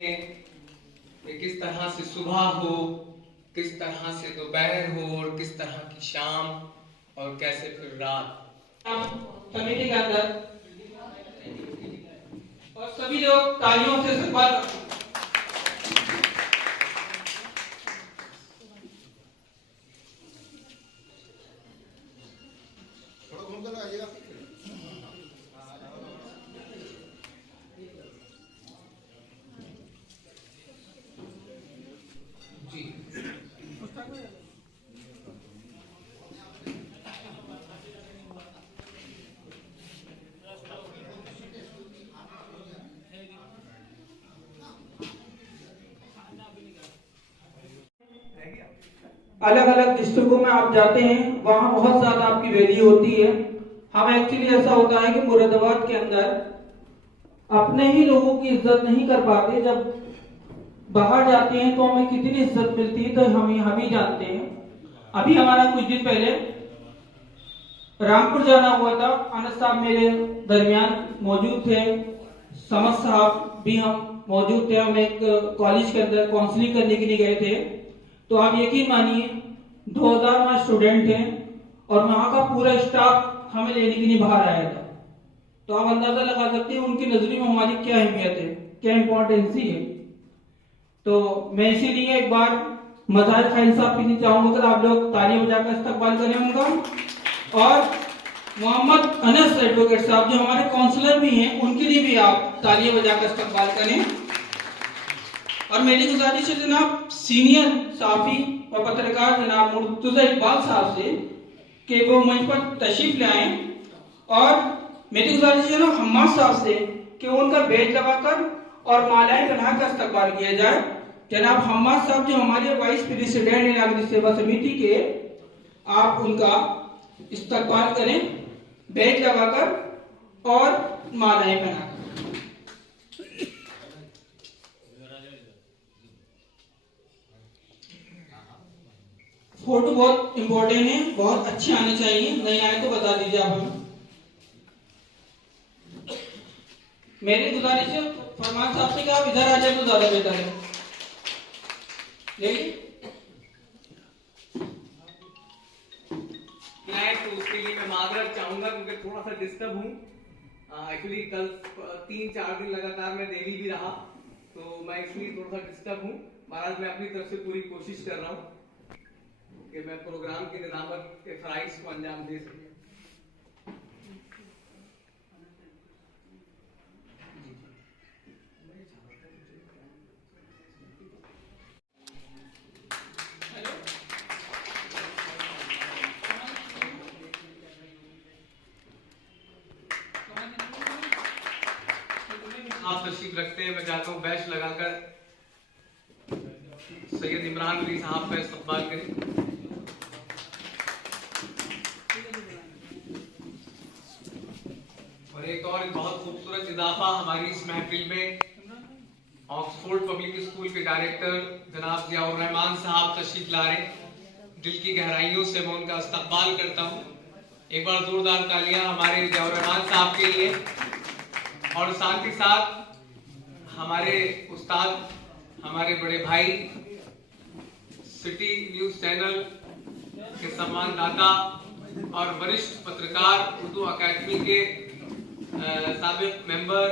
कि किस तरह से सुबह हो, किस तरह से दोपहर हो और किस तरह की शाम और कैसे फिर रात। कमेटी के अंदर और सभी लोग तालियों से इस्तेमाल करते हैं। अलग अलग डिस्ट्रिक्टों में आप जाते हैं, वहां बहुत ज्यादा आपकी वैल्यू होती है। हम एक्चुअली ऐसा होता है कि मुरादाबाद के अंदर अपने ही लोगों की इज्जत नहीं कर पाते, जब बाहर जाते हैं तो हमें कितनी इज्जत मिलती है तो हम ही जानते हैं। अभी हमारा कुछ दिन पहले रामपुर जाना हुआ था, अनस साहब मेरे दरमियान मौजूद थे, समझ साहब भी हम मौजूद थे। हम एक कॉलेज के अंदर काउंसलिंग करने के लिए गए थे। तो आप यकीन मानिए 2000 वहां स्टूडेंट हैं और वहां का पूरा स्टाफ हमें लेने के लिए बाहर आया था। तो आप अंदाजा लगा सकते हैं उनकी नजरों में हमारी क्या अहमियत है, क्या इंपॉर्टेंसी है। तो मैं इसीलिए एक बार मजहर खान साहब के लिए चाहूंगा कि आप लोग तालियां बजाकर इस्तकबाल करें उनका, और मोहम्मद अनस एडवोकेट साहब जो हमारे काउंसलर भी हैं उनके लिए भी आप तालियां बजाकर इस्तकबाल करें। और मेरी गुजारिश है जनाब सीनियर साफी और पत्रकार जनाब मुर्तजा इकबाल साहब से कि वो मंच पर तशरीफ ले आए, और मेरी गुजारिश है ना हम्माद साहब से कि उनका बेज लगाकर और मालाएं बनाकर इस्तकबाल किया जाए। जनाब हम्माद साहब जो हमारे वाइस प्रेसिडेंट है नागरिक सेवा समिति के, आप उनका इस्तकबाल करें बेज लगाकर और मालाएं बनाकर। फोटो बहुत इंपॉर्टेंट है, बहुत अच्छे आने चाहिए, नहीं आए तो बता दीजिए आप हमें। मेरी गुजारिश है फरमान साहब से कि आप इधर आ जाए तो ज्यादा बेहतर है। तो उसके लिए मैं माजरत चाहूंगा क्योंकि थोड़ा सा डिस्टर्ब हूँ। एक्चुअली कल 3-4 दिन लगातार मैं दिल्ली भी रहा, तो मैं इसलिए थोड़ा सा डिस्टर्ब हूँ। महाराज मैं अपनी तरफ से पूरी कोशिश कर रहा हूँ कि मैं प्रोग्राम के निजामत के फराइज को अंजाम दे सकूँ। आप तशरीफ रखते हैं, मैं चाहता हूँ बैच लगाकर सैयद इमरान अली साहब का इस्तकबाल करें। और एक और बहुत खूबसूरत इजाफा हमारी इस महफिल में ऑक्सफोर्ड पब्लिक स्कूल के डायरेक्टर जनाब जियाउर रहमान साहब तशरीफ ला रहे। दिल की गहराइयों से मैं उनका इस्तकबाल करता हूँ। एक बार जोरदार तालियां हमारे जियाउर रहमान साहब के लिए। और साथ ही साथ हमारे उस्ताद, हमारे बड़े भाई, सिटी न्यूज चैनल के सम्मानदाता और वरिष्ठ पत्रकार, उर्दू अकादमी के साबिक मेंबर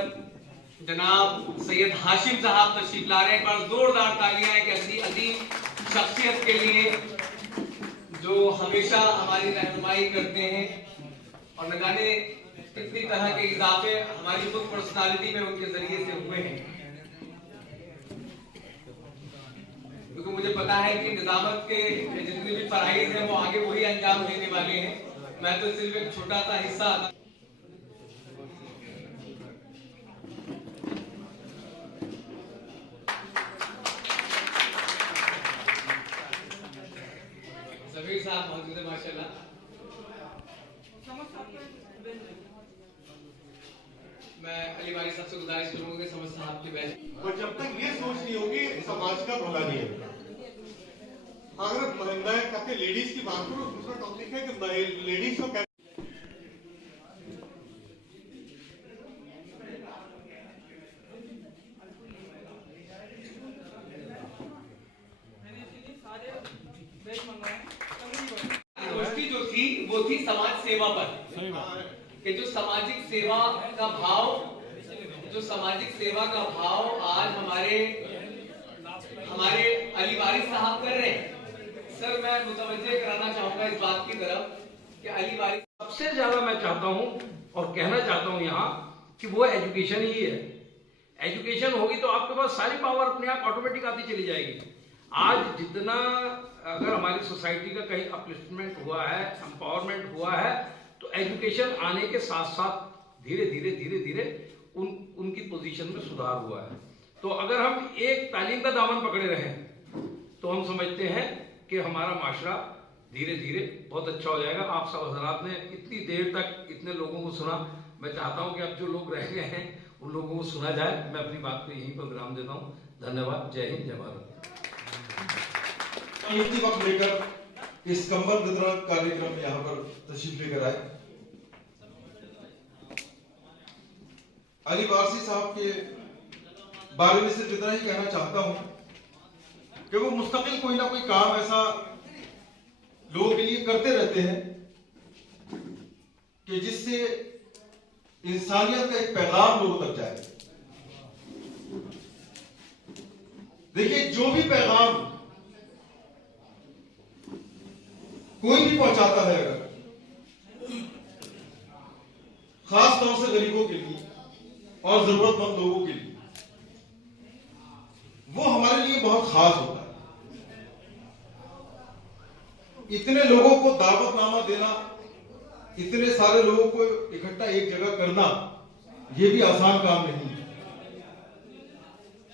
जनाब सैयद हाशिम साहब तशरीफ ला रहे हैं। एक बार जोरदार तालियां एक ऐसी अजीम शख्सियत के लिए जो हमेशा हमारी रहनुमाई करते हैं और न जाने कितनी तरह के इजाफे हमारी खुद पर्सनालिटी में उनके जरिए से हुए हैं। क्योंकि मुझे पता है कि निजामत के जितने भी फराइज हैं वो आगे वही अंजाम देने वाले हैं। मैं तो सिर्फ एक छोटा सा हिस्सा सभी साहब मौजूद है माशाल्लाह। मैं अली भाई सबसे गुजारिश करूंगा कि समझ साहब के बैठ और जब तक ये सोच नहीं होगी समाज का भला नहीं है। अगर मैं कहते लेडीज की बात करूं, दूसरा टॉपिक है कि लेडीज को गोष्ठी जो थी वो थी समाज सेवा पर, कि जो सामाजिक सेवा का भाव, जो सामाजिक सेवा का भाव आज हमारे अली वारिस साहब कर रहे हैं। सर मैं मुतवज्जे कराना चाहूंगा इस बात की तरफ कि अली वारिस सबसे ज्यादा मैं चाहता हूं और कहना चाहता हूं यहाँ कि वो एजुकेशन ही है। एजुकेशन होगी तो आपके पास सारी पावर अपने आप ऑटोमेटिक आती चली जाएगी। आज जितना अगर हमारी सोसाइटी का कहीं अपलिफ्टमेंट हुआ है, एम्पावरमेंट हुआ है, तो एजुकेशन आने के साथ साथ धीरे धीरे उनकी पोजीशन में सुधार हुआ है। तो अगर हम एक तालीम का दामन पकड़े रहें तो हम समझते हैं कि हमारा माशरा धीरे धीरे बहुत अच्छा हो जाएगा। आप सब हजरात ने इतनी देर तक इतने लोगों को सुना, मैं चाहता हूं कि अब जो लोग रह गए हैं उन लोगों को सुना जाए। मैं अपनी बात को यहीं पर विराम देता हूं। धन्यवाद। जय हिंद, जय भारत। कीमती वक्त लेकर इस कंबल वितरण कार्यक्रम में यहाँ पर तशरीफ लेकर आए अली वारसी साहब के बारे में सिर्फ इतना ही कहना चाहता हूं कि वो मुस्तकिल कोई ना कोई काम ऐसा लोगों के लिए करते रहते हैं कि जिससे इंसानियत का एक पैगाम लोगों तक जाए। देखिए, जो भी पैगाम कोई भी पहुंचाता है, अगर खास तौर से गरीबों के लिए और जरूरतमंद लोगों के लिए, वो हमारे लिए बहुत खास होता है। इतने लोगों को दावतनामा देना, इतने सारे लोगों को इकट्ठा एक जगह करना, ये भी आसान काम नहीं है।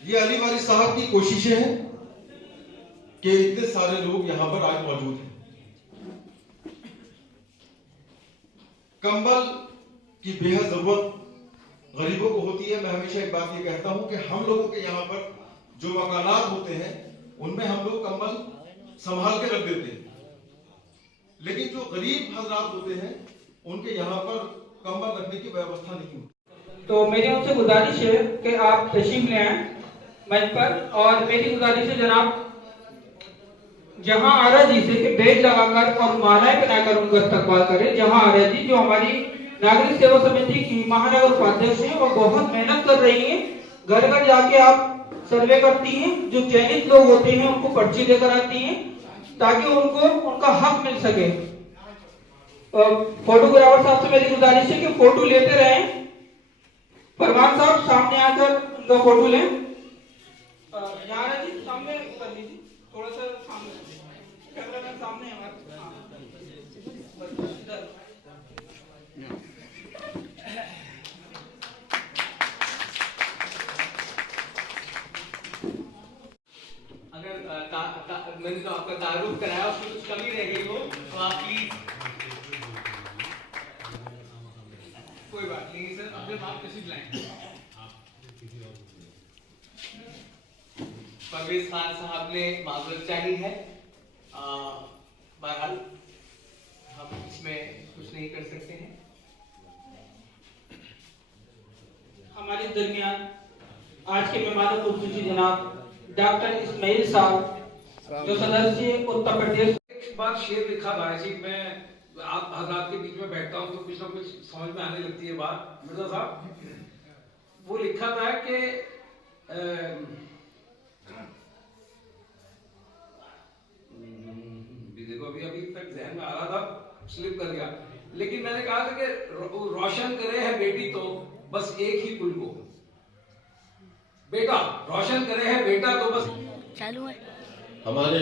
ये अली वारिस साहब की कोशिशें हैं कि इतने सारे लोग यहां पर आज मौजूद हैं। कंबल की बेहद जरूरत गरीबों को होती है। मैं हमेशा एक बात ये कहता हूं कि हम लोगों के यहाँ पर जो मकानात होते हैं उनमें हम लोग कंबल संभाल के रख देते हैं, लेकिन जो गरीब हजरात होते हैं उनके यहाँ पर कंबल रखने की व्यवस्था नहीं होती। तो मेरी उनसे गुजारिश है कि आप तशरीफ ले आए मंच पर, और मेरी गुजारिश है जनाब जहां आरा जी से कि बेज लगाकर और मालाएं बनाकर उनका इस्तकबाल करें। जहां आरा जी जो हमारी नागरिक सेवा समिति की महानगर उपाध्यक्ष हैं और बहुत मेहनत कर रही हैं, घर घर जाके आप सर्वे करती हैं, जो चयनित लोग होते हैं उनको पर्ची देकर आती हैं ताकि उनको उनका हक मिल सके। फोटोग्राफर साहब से मेरी गुजारिश है कि फोटो लेते रहें। परवान साहब सामने आकर उनका फोटो लें। यारा जी सामने कर लीजिए, थोड़ा सा सामने, कैमरामैन सामने है हमारे। अगर मैंने तो आपका तारुफ कराया, उसमें कुछ कमी रह गई हो तो आप प्लीज, कोई बात नहीं सर, अपने बाप कैसे बुलाएंगे। परवेज खान साहब ने माजरत चाहिए है, बहरहाल हम इसमें कुछ नहीं कर सकते हैं। हमारे दरमियान आज के मेहमान खुसूसी जनाब डॉक्टर इस्माइल साहब जो सदस्य उत्तर प्रदेश। एक बार शेर लिखा था ऐसी, मैं आप हजरात के बीच में बैठता हूँ तो कुछ ना कुछ समझ में आने लगती है बात। मिर्जा साहब वो लिखा था कि देखो अभी तक जहन में आ रहा था, स्लिप कर गया, लेकिन मैंने कहा था कि रोशन करे है बेटी तो बस एक ही कुल को, बेटा रोशन करे है बेटा तो बस चालू है। हमारे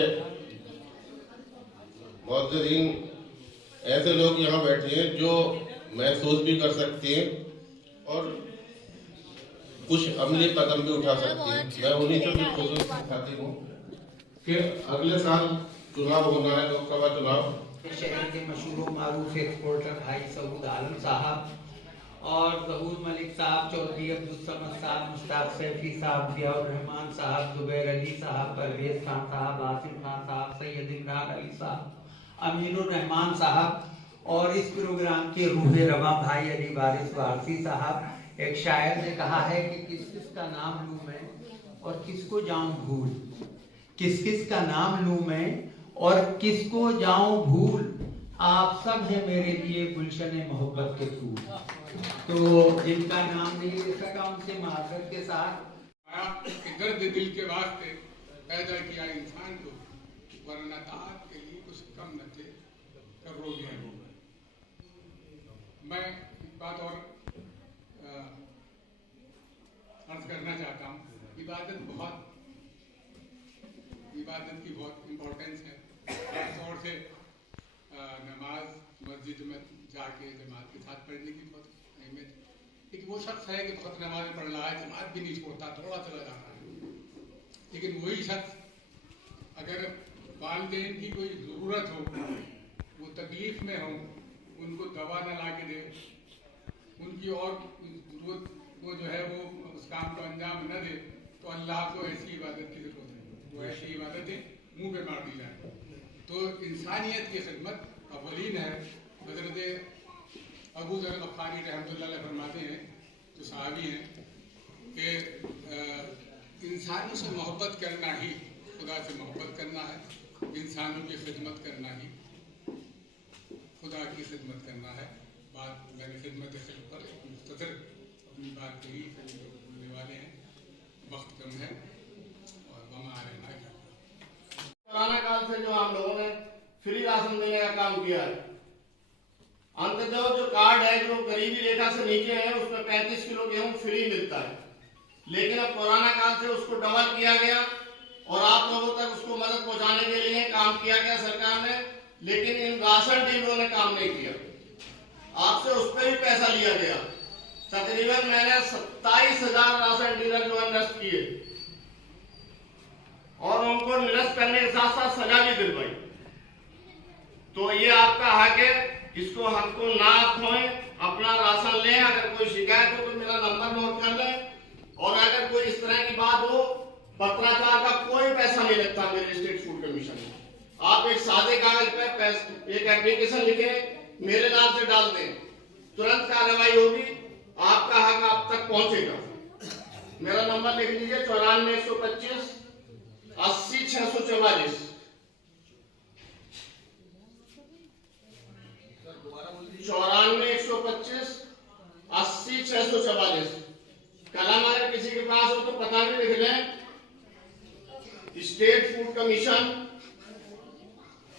मौजूदीन ऐसे लोग यहाँ बैठे हैं जो महसूस भी कर सकते हैं और कुछ अमली कदम भी उठा सकते हैं। मैं उन्हीं से भी कोशिश करती हूँ कि अगले साल चुनाव होना है, लोकसभा चुनाव। शहर के मशहूर मारूफ एक्सपोर्टर भाई सऊद आलम साहब और जहूर मलिक साहब, चौधरी अब्दुल समद साहब, मुश्ताक सैफी साहब, जियाउर रहमान साहब, जुबैर अली साहब, परवेज खान साहब, आसिम खान साहब, सैयद इमरान अली साहब, अमीनुर रहमान साहब, और इस प्रोग्राम के रूह रवा भाई अली वारिस वारसी साहब। एक शायर ने कहा है कि किस किस का नाम लूँ मैं और किसको जाऊँ भूल, किस किस का नाम लूँ मैं और किसको जाऊं भूल, आप सब है मेरे लिए गुलशन मोहब्बत के फूल। तो जिनका नाम नहीं ले सका उनसे माजरत के साथ। दर्द दिल के वास्ते पैदा किया इंसान को, वरना ताकत के लिए कुछ कम न थे, करोगे हो गए। मैं एक बात और अर्ज करना चाहता हूँ। इबादत की बहुत इम्पोर्टेंस है। खासतौर से नमाज मस्जिद में जाके जमात के साथ पढ़ने की बहुत अहमियत है। लेकिन वो शख्स है कि बहुत नमाज पढ़ रहा है, जमात भी नहीं छोड़ता, थोड़ा चला जा रहा है। लेकिन वही शख्स अगर वालिदैन की कोई ज़रूरत हो, वो तकलीफ में हो, उनको दवा न ला के दे, उनकी और ज़रूरत वो जो है वो उस काम को अंजाम न दे, तो अल्लाह को ऐसी इबादत की ज़रूरत है। वो ऐसी इबादतें मुंह पे मार दी जाए। तो इंसानियत की खिदमत अव्वलीन है। हज़रत अबू ज़र गफ़ारी रहमतुल्लाह अलैह फरमाते हैं, जो सहाबी हैं, कि इंसानों से मोहब्बत करना ही खुदा से मोहब्बत करना है, इंसानों की खिदमत करना ही खुदा की खिदमत करना है। बात मैंने खिदमत खिल्क़ पर मुख्तसर अपनी बात कही, बोलने वाले हैं, वक्त कम है और वमा अलैना क्या। पुराना काल से जो हम लोगों ने फ्री राशन देने का काम किया है, अंततः जो कार्ड है जो गरीबी रेखा से नीचे है उसमें 35 किलो गेहूं फ्री मिलता है। लेकिन अब कोरोना काल से उसको डबल किया गया और आप लोगों तक उसको मदद पहुंचाने के लिए काम किया गया सरकार ने। लेकिन इन राशन डीलरों ने काम नहीं किया, आपसे उस पर भी पैसा लिया गया। तकरीबन मैंने 27,000 राशन डीलर जो है निरस्त किए और उनको निरस्त करने के साथ साथ सजा भी दिलवाई। तो ये आपका हक है, इसको हक को ना खोएं, अपना राशन लें। अगर कोई शिकायत हो तो मेरा नंबर नोट कर लें। और अगर कोई इस तरह की बात हो, पत्राचार का कोई पैसा नहीं लगता मेरे स्टेट फूड कमीशन में। आप एक सादे कागज पर एक एप्लीकेशन लिखें, मेरे नाम से डाल दें, तुरंत कार्रवाई होगी, आपका हक आप तक पहुंचेगा। मेरा नंबर लिख लीजिए 94 125 80 644। 94 125 80 644। कलम अगर किसी के पास हो तो पता भी लिख लें। स्टेट फूड कमीशन,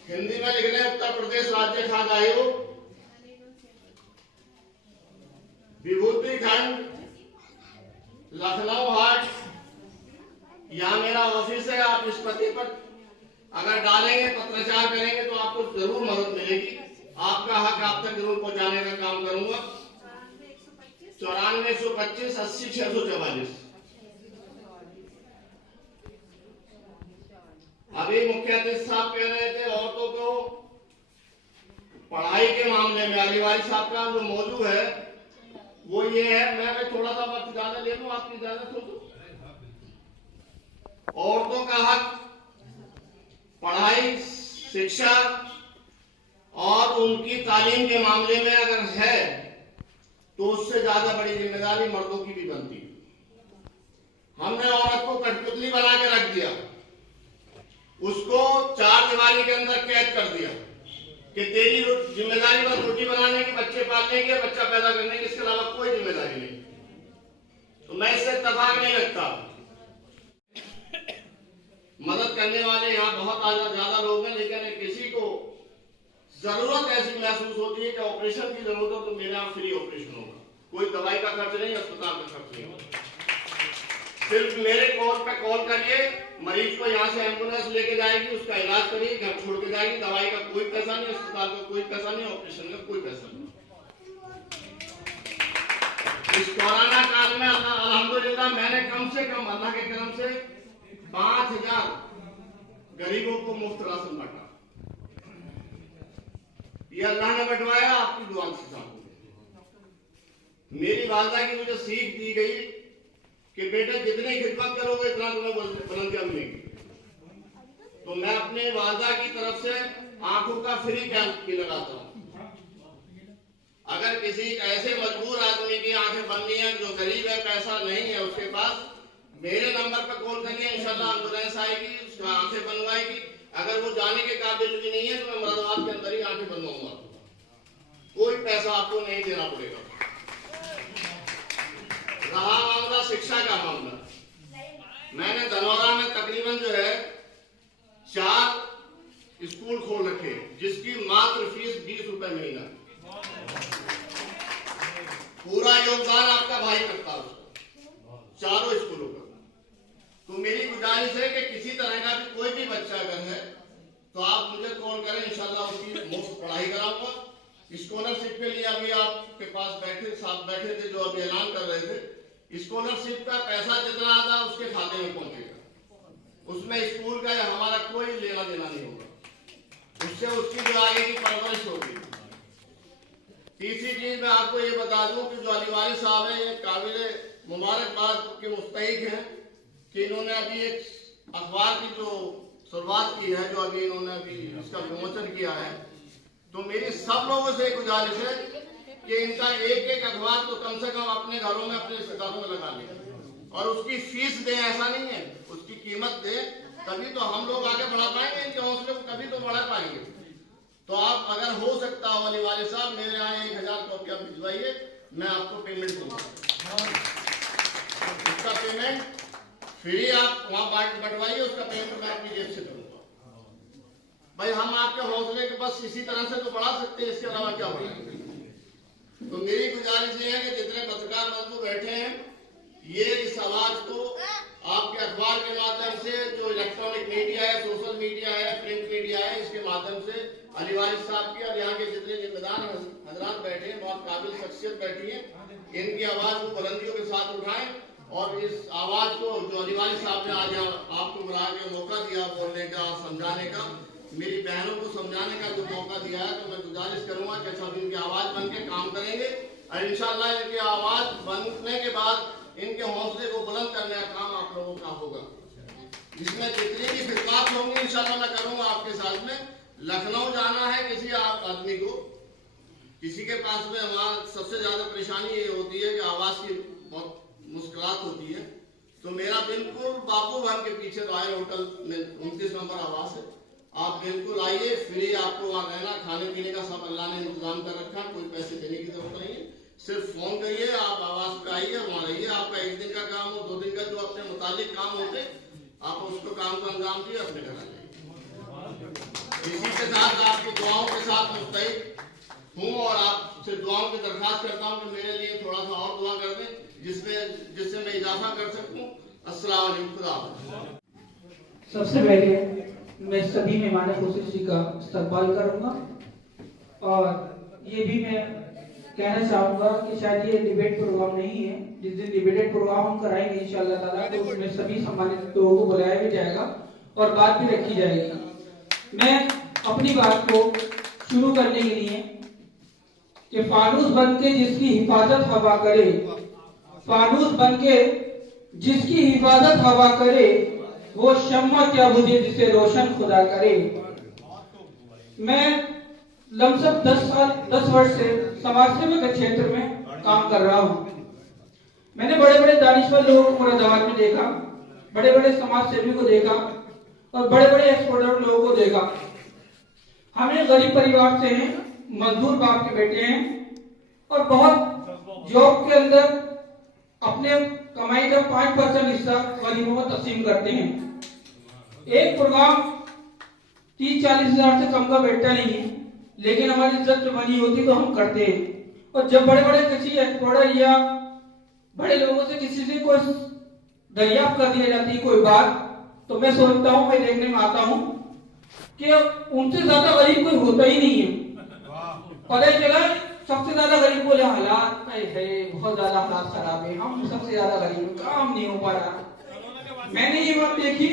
हिंदी में लिख लें उत्तर प्रदेश राज्य खाद्य आयोग, विभूति खंड, लखनऊ हाट, यहाँ मेरा ऑफिस है। आप इस पते पर अगर डालेंगे, पत्राचार करेंगे तो आपको जरूर मदद मिलेगी। आपका हक आप तक जरूर पहुंचाने का काम करूंगा। 94 125 80 644। अभी मुख्य अतिथि साहब कह रहे थे औरतों को पढ़ाई के मामले में अलीवारी साहब का जो मौजू है वो ये है। मैं थोड़ा सा वक्त ज्यादा ले लूं, आपकी इजाजत हो तो। औरतों का हक पढ़ाई, शिक्षा और उनकी तालीम के मामले में अगर है तो उससे ज्यादा बड़ी जिम्मेदारी मर्दों की भी बनती है। हमने औरत को कठपुतली बना के रख दिया, उसको 4 दीवारी के अंदर कैद कर दिया कि तेरी जिम्मेदारी बस रोटी बनाने की, बच्चे पालने की, बच्चा पैदा करने की, इसके अलावा कोई जिम्मेदारी नहीं। तो मैं इससे इत्तेफाक नहीं रखता। मदद करने वाले यहाँ बहुत ज्यादा लोग हैं, लेकिन किसी को जरूरत ऐसी महसूस होती है कि ऑपरेशन की जरूरत हो तो मेरे यहाँ फ्री ऑपरेशन होगा। कोई दवाई का खर्च नहीं, अस्पताल का खर्च नहीं होगा। सिर्फ मेरे कॉल पे कॉल करिए, मरीज को यहाँ से एम्बुलेंस लेके जाएगी, उसका इलाज करिए, घर छोड़ के जाएगी। दवाई का कोई पैसा नहीं, अस्पताल का कोई पैसा नहीं, ऑपरेशन का कोई पैसा नहीं। इस कोरोना काल में अल्हम्दुलिल्लाह मैंने कम से कम अल्लाह के करम से 5000 गरीबों को मुफ्त राशन बांटा। ये अल्लाह ने बंटवाया आपकी दुआ से साथ। मेरी वालदा की मुझे सीख दी गई कि बेटे जितनी खिदमत करोगे इतना तुम्हें बुलंदियां मिलेगी। तो मैं अपने वालदा की तरफ से आंखों का फ्री कैंप भी लगाता हूँ। अगर किसी ऐसे मजबूर आदमी की आंखें बननी है जो गरीब है, पैसा नहीं है उसके पास, मेरे नंबर पर कॉल करिए, इंशाल्लाह एम्बुलेंस आएगी, उसका आंखें बनवाएगी। अगर वो जाने के काबिल भी नहीं है तो मैं मुरादाबाद के अंदर ही आंखें बनवाऊंगा, कोई पैसा आपको नहीं देना पड़ेगा। रहा मामला शिक्षा का मामला, मैंने धनौरा में तकरीबन जो है 4 स्कूल खोल रखे जिसकी मात्र फीस 20 रुपए महीना, पूरा योगदान आपका भाई करता है उसको, चारों स्कूलों का। तो मेरी गुजारिश है कि किसी तरह का भी कोई भी बच्चा अगर है तो आप मुझे कॉल करें, इंशाल्लाह उसकी मुफ्त पढ़ाई कराऊंगा। स्कॉलरशिप के लिए अभी आपके पास साथ बैठे थे जो अभी ऐलान कर रहे थे, स्कॉलरशिप का पैसा जितना आता है उसके खाते में पहुंचेगा, उसमें स्कूल का या हमारा कोई लेना देना नहीं होगा, उससे उसकी जो आगे की परवरिश होगी। तीसरी चीज मैं आपको ये बता दूं कि जो अलीवारी साहब हैं ये काबिल मुबारकबाद के मुस्तहिक हैं कि इन्होंने अभी एक अखबार की जो शुरुआत की है, जो अभी इन्होंने अभी इसका विमोचन किया है। तो मेरी सब लोगों से गुजारिश है कि इनका एक अखबार तो कम से कम अपने घरों में अपने रिश्तेदारों में लगा लें और उसकी फीस दें, ऐसा नहीं है, उसकी कीमत दें, तभी तो हम लोग आगे बढ़ा पाएंगे, इनके हौसले को कभी तो बढ़ा पाएंगे। तो आप अगर हो सकता हो अली वाले साहब मेरे यहाँ 1000 कॉपियां भिजवाइए, मैं आपको पेमेंट दूंगा। उसका पेमेंट फ्री आप वहां बंटवाइए, उसका पेमेंट मैं अपनी जेब से करूंगा। भाई हम आपके हौसले के बस इसी तरह से तो बढ़ा सकते हैं, इसके अलावा क्या बढ़ाएंगे। तो मेरी गुजारिश ये है कि जितने पत्रकार बंधु बैठे हैं ये इस आवाज को आपके अखबार के माध्यम से, जो इलेक्ट्रॉनिक मीडिया है, सोशल मीडिया है, प्रिंट मीडिया है, इसके माध्यम से अली वारिस साहब की और यहाँ के जितने जिम्मेदार हजरात बैठे हैं, बहुत काबिल शख्सियत बैठी है, इनकी आवाज को बुलंदियों के साथ उठाएं और इस आवाज को जो अली वारिस साहब ने आज आपको बुला के मौका दिया बोलने का, समझाने का, मेरी बहनों को समझाने का जो मौका दिया है, तो मैं गुजारिश करूंगा कि अच्छा इनकी आवाज बन के काम करेंगे और इंशाल्लाह इनकी आवाज बनने के बाद इनके हौसले को बुलंद करने का काम आप लोगों का होगा। इसमें जितनी भी खिदमत होंगी इंशाल्लाह मैं करूंगा आपके साथ में। लखनऊ जाना है किसी आदमी को, किसी के पास में वहां सबसे ज्यादा परेशानी ये होती है कि आवाज की बहुत मुश्किलात होती है, तो मेरा बिल्कुल बापू भवन के पीछे रॉयल होटल में 29 नंबर आवास है, आप बिल्कुल आइए, फ्री आपको वहां रहना, खाने पीने का सब अल्लाह ने इंतजाम कर रखा, कोई पैसे देने की जरूरत नहीं है, सिर्फ फोन करिए, आप आवास पे आइए, वहां रहिए। आपका 1 दिन का काम हो, 2 दिन का जो अपने मुतालिक काम होते आप उसको काम को अंजाम दिए, अपने घर आ जाइए। इसी के साथ आपकी दुआओं के साथ मुस्तैद हूँ और आपसे दुआओं की दरखास्त करता हूँ कि मेरे लिए थोड़ा सा और दुआ कर दें जिससे मैं इजाफा कर सकूं। अस्सलाम वालेकुम। सबसे पहले मैं सभी मेहमान खुशी का इस्तकबाल करूंगा और ये भी मैं कहना चाहूंगा कि शायद ये डिबेट प्रोग्राम नहीं है, जिस दिन डिबेटेड प्रोग्राम हम कराएंगे इंशाअल्लाह ताला तो उसमें सभी सम्मानित लोगों को बुलाया भी जाएगा और बात भी रखी जाएगी। मैं अपनी बात को शुरू करने के लिए कि फानूस बन के जिसकी हिफाजत हवा करे, फानूस बन के जिसकी हिफाजत हवा करे, वो शम्मा क्या बुझे जिसे रोशन खुदा करे। मैं लमसम 10 वर्ष से समाज सेवा के क्षेत्र में काम कर रहा हूँ। मैंने बड़े बड़े दानिशवर लोगों को मुरादाबाद में देखा, बड़े बड़े समाज सेवी को देखा और बड़े बड़े एक्सपोर्टर लोगों को देखा। हम एक गरीब परिवार से हैं, मजदूर बाप के बेटे हैं और बहुत जॉब के अंदर अपने कमाई का 5% हिस्सा गरीबों को तकसीम करते हैं। एक प्रोग्राम 30-40 हजार से कम का बैठता नहीं है, लेकिन हमारी इज्जत जो बनी होती तो हम करते हैं। और जब बड़े बड़े किसी एक्सपोर्टर या बड़े लोगों से किसी से कोई दरियाफ्त कर दी जाती है कोई बात, तो मैं सोचता हूँ, मैं देखने में आता हूँ कि उनसे ज्यादा गरीब कोई होता ही नहीं है। पता चला सबसे ज्यादा गरीब बोले हालात है, बहुत ज्यादा हालात खराब है, हम सबसे ज्यादा गरीब, काम नहीं हो पा रहा। मैंने ये बात देखी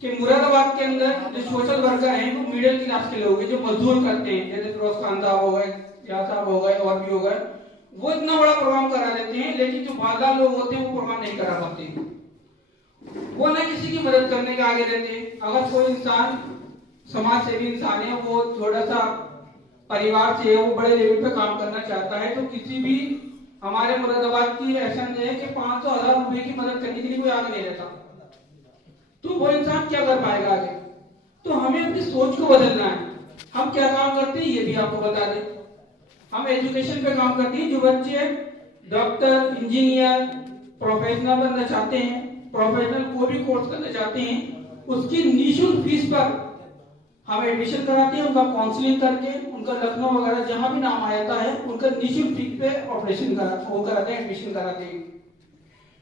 कि मुरादाबाद के अंदर जो सोशल वर्कर हैं वो मिडिल क्लास के लोग हैं जो मजदूर करते हैं, जैसे फिरोज खान साहब हो गए, या साहब हो गए और भी हो गए, वो इतना बड़ा प्रोग्राम करा देते हैं, लेकिन जो बाजार लोग होते हैं वो प्रोग्राम नहीं करा पाते। वो ना किसी की मदद करने के आगे रहते हैं। अगर कोई इंसान समाज सेवी इंसान है, वो थोड़ा सा परिवार से वो बड़े लेवल पे काम करना चाहता है, तो किसी भी हमारे मुरादाबाद की ऐसा है कि 500,000 रुपए की मदद करने के लिए कोई आगे नहीं रहता, तो वो इंसान क्या कर पाएगा आगे। तो हमें अपनी सोच को बदलना है। हम क्या काम करते हैं ये भी आपको बता दें। हम एजुकेशन पे काम करते हैं। जो बच्चे डॉक्टर, इंजीनियर, प्रोफेशनल बनना चाहते हैं, प्रोफेशनल कोई भी कोर्स करना चाहते हैं, उसकी निःशुल्क फीस पर हम एडमिशन कराते हैं। उनका काउंसलिंग करके उनका लखनऊ वगैरह जहां भी नाम आता है उनका निःशुल्क फीस पे ऑपरेशन कराते हैं, एडमिशन कराते हैं।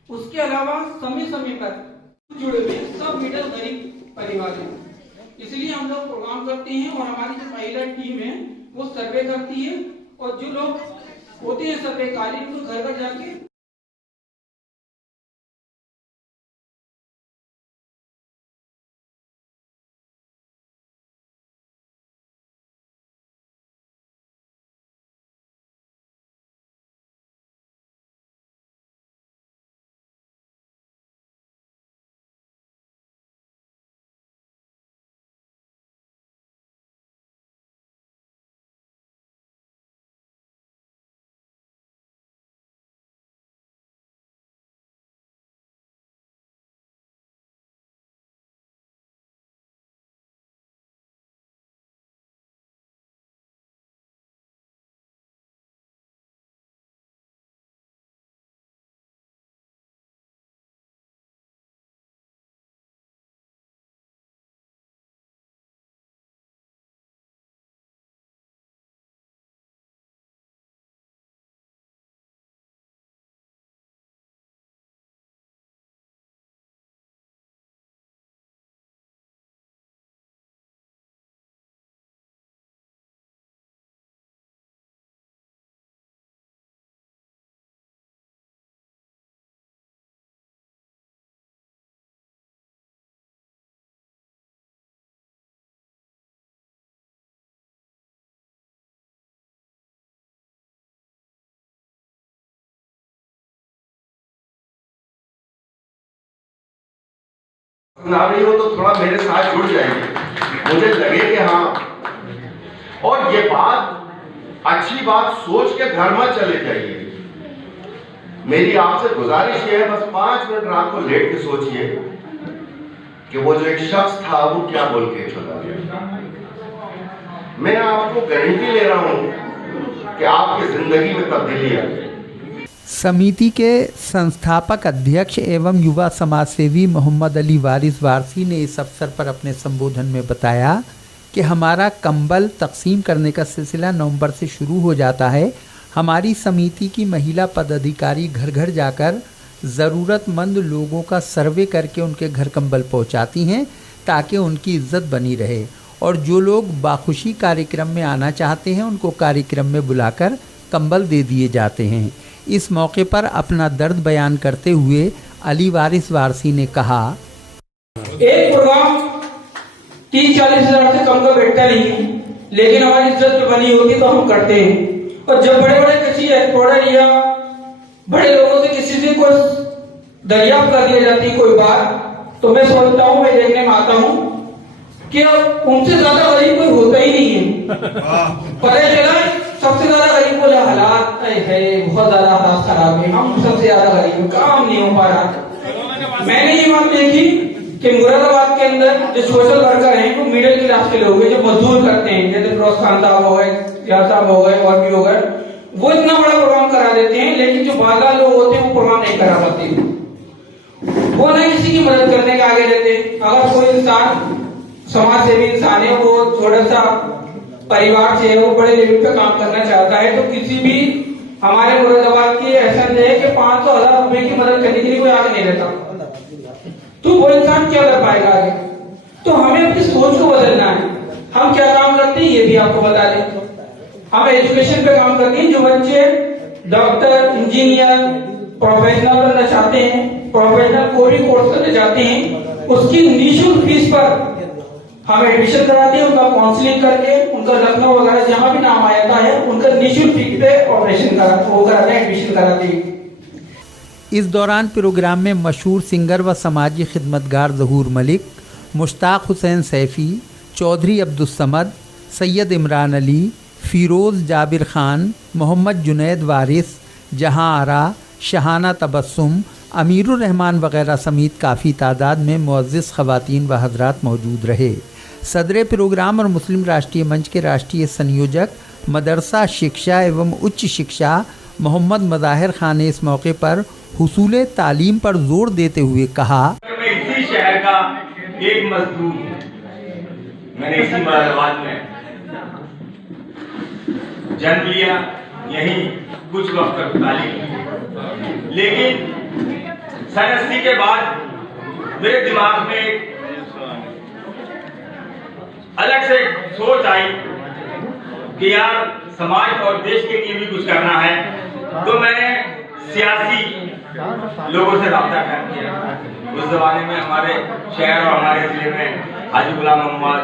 उसके अलावा समय समय पर जुड़े हुए सब मिडिल गरीब परिवार हैं, इसलिए हम लोग प्रोग्राम करते हैं। और हमारी जो महिला टीम है वो सर्वे करती है, और जो लोग होते हैं सर्वेकारी उनको घर घर जाके ना रही हो तो थोड़ा मेरे साथ जुड़ जाइए, मुझे लगे कि हाँ। और ये बात अच्छी बात सोच के घर में चले जाइए। मेरी आपसे गुजारिश ये है, बस 5 मिनट रात को लेट के सोचिए कि वो जो एक शख्स था वो क्या बोल के चला गया। मैं आपको गारंटी ले रहा हूं कि आपकी जिंदगी में तब्दीली आएगी। समिति के संस्थापक अध्यक्ष एवं युवा समाजसेवी मोहम्मद अली वारिस वारसी ने इस अवसर पर अपने संबोधन में बताया कि हमारा कंबल तकसीम करने का सिलसिला नवंबर से शुरू हो जाता है। हमारी समिति की महिला पदाधिकारी घर घर जाकर ज़रूरतमंद लोगों का सर्वे करके उनके घर कंबल पहुंचाती हैं ताकि उनकी इज्जत बनी रहे, और जो लोग बाखुशी कार्यक्रम में आना चाहते हैं उनको कार्यक्रम में बुलाकर कंबल दे दिए जाते हैं। इस मौके पर अपना दर्द बयान करते हुए अली वारिस वारसी ने कहा, एक प्रोग्राम 30-40 हजार से कम का बैठता नहीं है, लेकिन हमारी इज्जत बनी होती तो हम करते हैं। और जब बड़े बड़े किसी एक्सपोर्टर या बड़े लोगों से किसी से कोई दरियाफ्त कर दिया जाती है कोई बात, तो मैं सोचता हूँ, मैं देखने में आता हूँ कि उनसे ज्यादा गरीब कोई होता ही नहीं है। पता चला सबसे ज्यादा गरीब बोले हालात है, बहुत ज्यादा हालात खराब है, हम सबसे ज्यादा गरीब, काम नहीं हो पा रहा। मैंने ये बात देखी कि मुरादाबाद के अंदर जो सोशल वर्कर हैं वो मिडिल क्लास के लोग हैं, जो मजदूर करते हैं, जैसे फिरोज खान साहब हो गए, यार साहब हो गए और भी हो गए, वो इतना बड़ा प्रोग्राम करा देते हैं, लेकिन जो बाजार लोग होते हैं वो प्रोग्राम नहीं करा पाते। वो ना किसी की मदद करने के आगे रहते। अगर कोई इंसान समाज सेवी इंसान है, वो थोड़ा सा परिवार से वो बड़े लेवल पे काम करना चाहता है, तो किसी भी हमारे मुरादाबाद की ऐसा है कि 500,000 रुपए की मदद करने के लिए कोई आगे नहीं रहता, तो वो इंसान क्या कर पाएगा आगे। तो हमें अपनी सोच को बदलना है। हम क्या काम करते हैं ये भी आपको बता दें। हम एजुकेशन पे काम करते हैं। जो बच्चे डॉक्टर, इंजीनियर, प्रोफेशनल बनना चाहते हैं, प्रोफेशनल कोई भी कोर्स करना चाहते हैं, उसकी निःशुल्क फीस पर हम एडमिशन कराते हैं। उनका काउंसलिंग करके उनका लखनऊ वगैरह जहां भी नाम आता है उनका निःशुल्क फीस पे ऑपरेशन कराते हैं, एडमिशन कराते हैं। इस दौरान प्रोग्राम में मशहूर सिंगर व समाजी खिदमतगार ज़हूर मलिक, मुश्ताक हुसैन सैफ़ी, चौधरी अब्दुल समद, सैयद इमरान अली, फ़िरोज़ जाबिर ख़ान, मोहम्मद जुनैद वारिस, जहां आरा, शहाना तबस्सुम, अमीरुर रहमान वगैरह समेत काफ़ी तादाद में मुअज़्ज़िज़ ख़वातीन व हज़रात मौजूद रहे। सदर प्रोग्राम और मुस्लिम राष्ट्रीय मंच के राष्ट्रीय संयोजक मदरसा शिक्षा एवं उच्च शिक्षा मोहम्मद मज़ाहिर खान ने इस मौके पर हुसूल तालीम पर जोर देते हुए कहा, मैं इसी शहर का एक मजदूर हूँ। मैंने इसी मुरादाबाद में जन्म लिया, यहीं कुछ वक्त तक तालीम की, लेकिन सन 80 के बाद मेरे दिमाग में एक अलग से सोच आई कि यार समाज और देश के लिए भी कुछ करना है। तो मैंने सियासी लोगों से राब्ता कर किया। उस जमाने में हमारे शहर और हमारे जिले में हाजी गुलाम मोहम्मद,